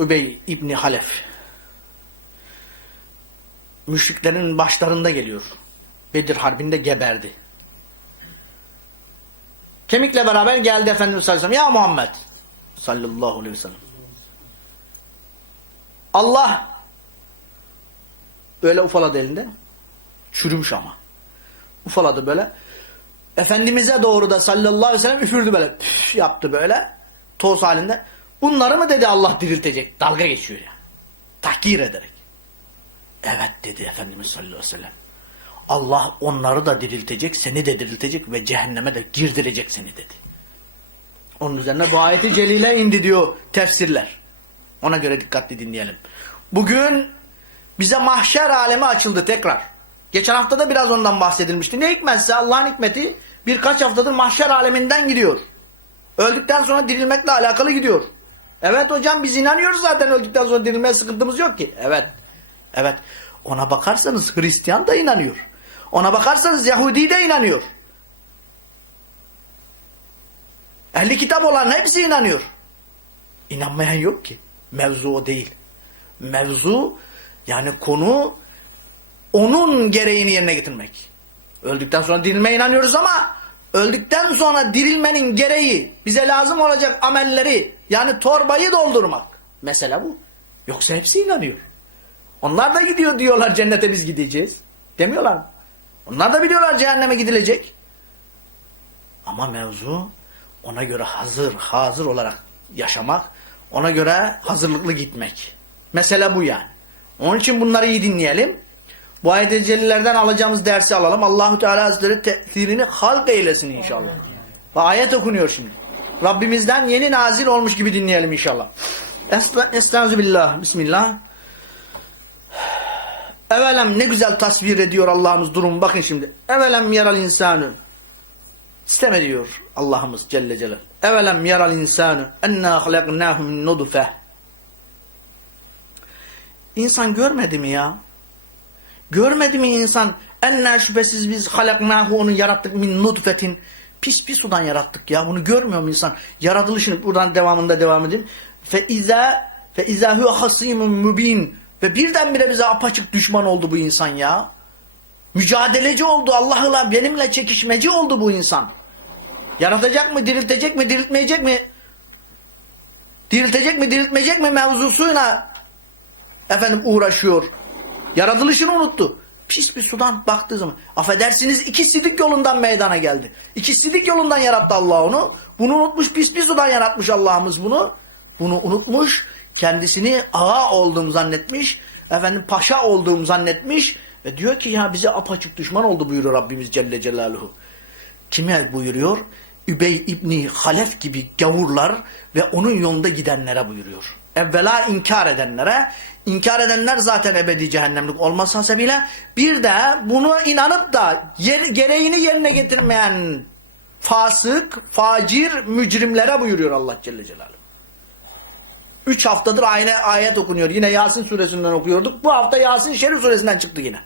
Übey İbni Halef müşriklerin başlarında geliyor. Bedir Harbi'nde geberdi. Kemikle beraber geldi Efendimiz sallallahu aleyhi ve sellem. Ya Muhammed sallallahu aleyhi ve sellem. Allah böyle ufaladı elinde. Çürümüş ama. Ufaladı böyle. Efendimiz'e doğru da sallallahu aleyhi ve sellem üfürdü böyle. Püf yaptı böyle. Toz halinde. Bunları mı dedi Allah diriltecek? Dalga geçiyor ya. Tahkir ederek. Evet dedi Efendimiz sallallahu aleyhi ve sellem. Allah onları da diriltecek, seni de diriltecek ve cehenneme de girdirecek seni dedi. Onun üzerine bu ayeti celile indi diyor tefsirler. Ona göre dikkatli dinleyelim. Bugün bize mahşer alemi açıldı tekrar. Geçen hafta da biraz ondan bahsedilmişti. Ne hikmetse Allah'ın hikmeti birkaç haftadır mahşer aleminden gidiyor. Öldükten sonra dirilmekle alakalı gidiyor. Evet hocam biz inanıyoruz zaten öldükten sonra dirilmeye sıkıntımız yok ki. Evet. Evet. Ona bakarsanız Hristiyan da inanıyor. Ona bakarsanız Yahudi de inanıyor. Ehli kitap olan hepsi inanıyor. İnanmayan yok ki. Mevzu o değil. Mevzu yani konu onun gereğini yerine getirmek. Öldükten sonra dirilmeye inanıyoruz ama öldükten sonra dirilmenin gereği bize lazım olacak amelleri yani torbayı doldurmak. Mesela bu. Yoksa hepsi inanıyor. Onlar da gidiyor diyorlar cennete biz gideceğiz. Demiyorlar mı? Onlar da biliyorlar cehenneme gidilecek. Ama mevzu ona göre hazır, hazır olarak yaşamak, ona göre hazırlıklı gitmek. Mesele bu yani. Onun için bunları iyi dinleyelim. Bu ayet-i celillerden alacağımız dersi alalım. Allahu Teala Hazretleri tesirini halk eylesin inşallah. Ve ayet okunuyor şimdi. Rabbimizden yeni nazil olmuş gibi dinleyelim inşallah. Estağfirullah. Bismillah. Evelem ne güzel tasvir ediyor Allah'ımız durum. Bakın şimdi. Evelem yaral insanı. İsteme diyor Allah'ımız Celle Celal. Evelem yaral insanı enna halaknahu min nudfe. İnsan görmedi mi ya? Görmedi mi insan? Enna şüphesiz biz halaknahu onu yarattık min nudfetin. Pis pis sudan yarattık ya. Bunu görmüyor mu insan? Yaratılışını buradan devamında devam edeyim. Fe izâ fe izâ huve hasîmun mübîn. Ve birdenbire bize apaçık düşman oldu bu insan ya. Mücadeleci oldu Allah'la benimle çekişmeci oldu bu insan. Yaratacak mı, diriltecek mi, diriltmeyecek mi? Diriltecek mi, diriltmeyecek mi mevzusuyla efendim uğraşıyor. Yaratılışını unuttu. Pis bir sudan baktığı zaman. Affedersiniz iki sidik yolundan meydana geldi. İki sidik yolundan yarattı Allah onu. Bunu unutmuş pis bir sudan yaratmış Allah'ımız bunu. Bunu unutmuş. Kendisini ağa olduğum zannetmiş. Efendim paşa olduğum zannetmiş. Ve diyor ki ya bize apaçık düşman oldu buyuruyor Rabbimiz Celle Celaluhu. Kime buyuruyor? Übey İbni Halef gibi gavurlar ve onun yolunda gidenlere buyuruyor. Evvela inkar edenlere, inkar edenler zaten ebedi cehennemlik olması hasebiyle bir de bunu inanıp da yer, gereğini yerine getirmeyen fasık, facir, mücrimlere buyuruyor Allah Celle Celaluhu. Üç haftadır aynı ayet okunuyor. Yine Yasin suresinden okuyorduk. Bu hafta Yasin Şerif suresinden çıktı yine.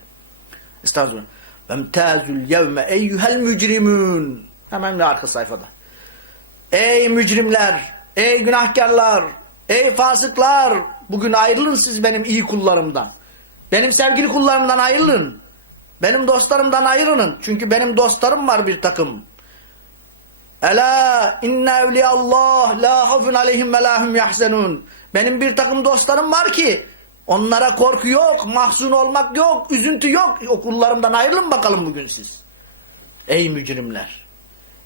Estağfurullah. Vemtazul yevme eyyuhel mücrimun. Hemen de arka sayfada. Ey mücrimler, ey günahkarlar, ey fasıklar, bugün ayrılın siz benim iyi kullarımdan. Benim sevgili kullarımdan ayrılın. Benim dostlarımdan ayrılın. Çünkü benim dostlarım var bir takım. Ela inne evliyallah la hafun aleyhim ve lahum yahzenun. Benim bir takım dostlarım var ki onlara korku yok, mahzun olmak yok, üzüntü yok. O kullarımdan ayrılın bakalım bugün siz. Ey mücrimler.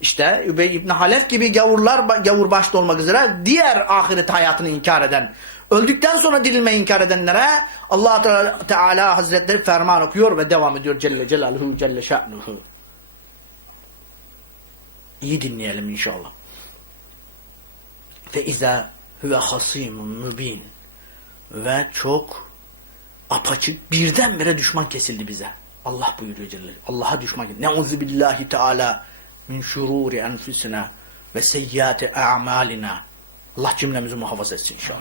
İşte Übey İbni Halef gibi gavurlar, gavur başta olmak üzere diğer ahiret hayatını inkar eden, öldükten sonra dirilmeyi inkar edenlere allah Teala Hazretleri ferman okuyor ve devam ediyor Celle Celaluhu Celle Şa'nuhu. İyi dinleyelim inşallah. Fe izâ huve hasimun mübin. Ve çok apaçık birdenbire düşman kesildi bize. Allah buyuruyor Celle. Allah'a düşman kesildi. Neuzu billahi teala min şururi enfusina ve seyyiati a'malina. Allah cümlemizi muhafaza etsin inşallah.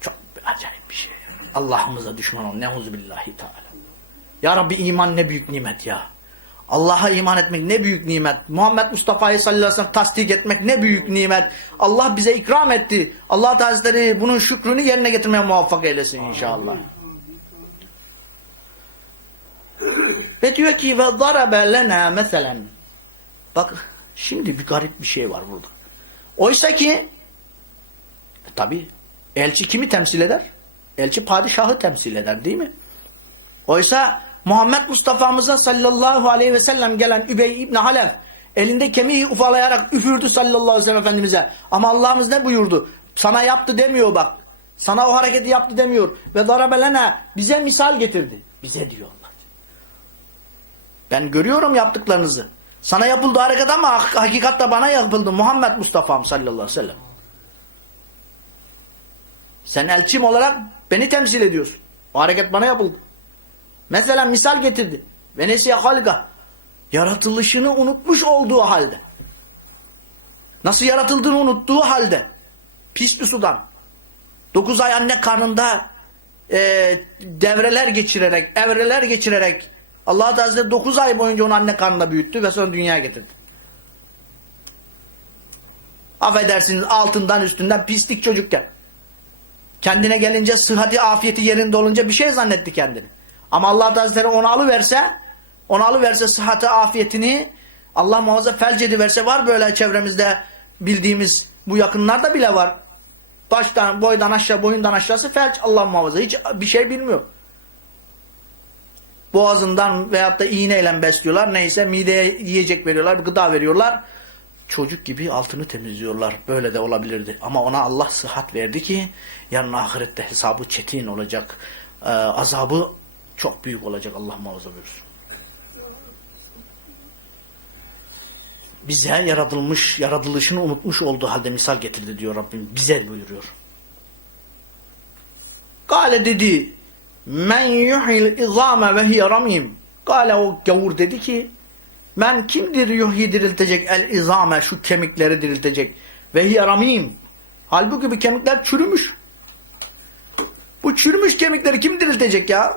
Çok acayip bir şey. Allah'ımıza düşman ol. Neuzu billahi teala. Ya Rabbi iman ne büyük nimet ya. Allah'a iman etmek ne büyük nimet. Muhammed Mustafa'yı sallallahu aleyhi ve sellem tasdik etmek ne büyük nimet. Allah bize ikram etti. Allah Hazretleri bunun şükrünü yerine getirmeye muvaffak eylesin inşallah. Ve diyor ki ve darabe lena meselen. Bak şimdi bir garip bir şey var burada. Oysa ki e, tabi elçi kimi temsil eder? Elçi padişahı temsil eder değil mi? Oysa Muhammed Mustafa'mıza sallallahu aleyhi ve sellem gelen Übey İbni Halef elinde kemiği ufalayarak üfürdü sallallahu aleyhi ve sellem Efendimiz'e. Ama Allah'ımız ne buyurdu? Sana yaptı demiyor bak. Sana o hareketi yaptı demiyor. Ve darabelene bize misal getirdi. Bize diyor Allah. Ben görüyorum yaptıklarınızı. Sana yapıldı hareket ama hak- hakikatte bana yapıldı. Muhammed Mustafa'm sallallahu aleyhi ve sellem. Sen elçim olarak beni temsil ediyorsun. O hareket bana yapıldı. Mesela misal getirdi. Venesiye halga. Yaratılışını unutmuş olduğu halde. Nasıl yaratıldığını unuttuğu halde. Pis bir sudan. Dokuz ay anne karnında e, devreler geçirerek, evreler geçirerek Allah Hazretleri dokuz ay boyunca onu anne karnında büyüttü ve sonra dünyaya getirdi. Affedersiniz altından üstünden pislik çocukken. Kendine gelince sıhhati afiyeti yerinde olunca bir şey zannetti kendini. Ama Allah Hazretleri onu alıverse onu alıverse sıhhati afiyetini Allah muhafaza felç ediverse var böyle çevremizde bildiğimiz bu yakınlarda bile var. Baştan boydan aşağı boyundan aşağısı felç Allah muhafaza hiç bir şey bilmiyor. Boğazından veyahut da iğneyle besliyorlar. Neyse mideye yiyecek veriyorlar, gıda veriyorlar. Çocuk gibi altını temizliyorlar. Böyle de olabilirdi. Ama ona Allah sıhhat verdi ki yarın ahirette hesabı çetin olacak. Ee, azabı çok büyük olacak. Allah muhafaza buyursun. Bize yaratılmış, yaratılışını unutmuş olduğu halde misal getirdi diyor Rabbim. Bize buyuruyor. Kale dedi Men yuhil izame ve hiye ramim. Kale o gavur dedi ki men kimdir yuhyi diriltecek el izame şu kemikleri diriltecek ve hiye ramim. Halbuki bu kemikler çürümüş. Bu çürümüş kemikleri kim diriltecek ya?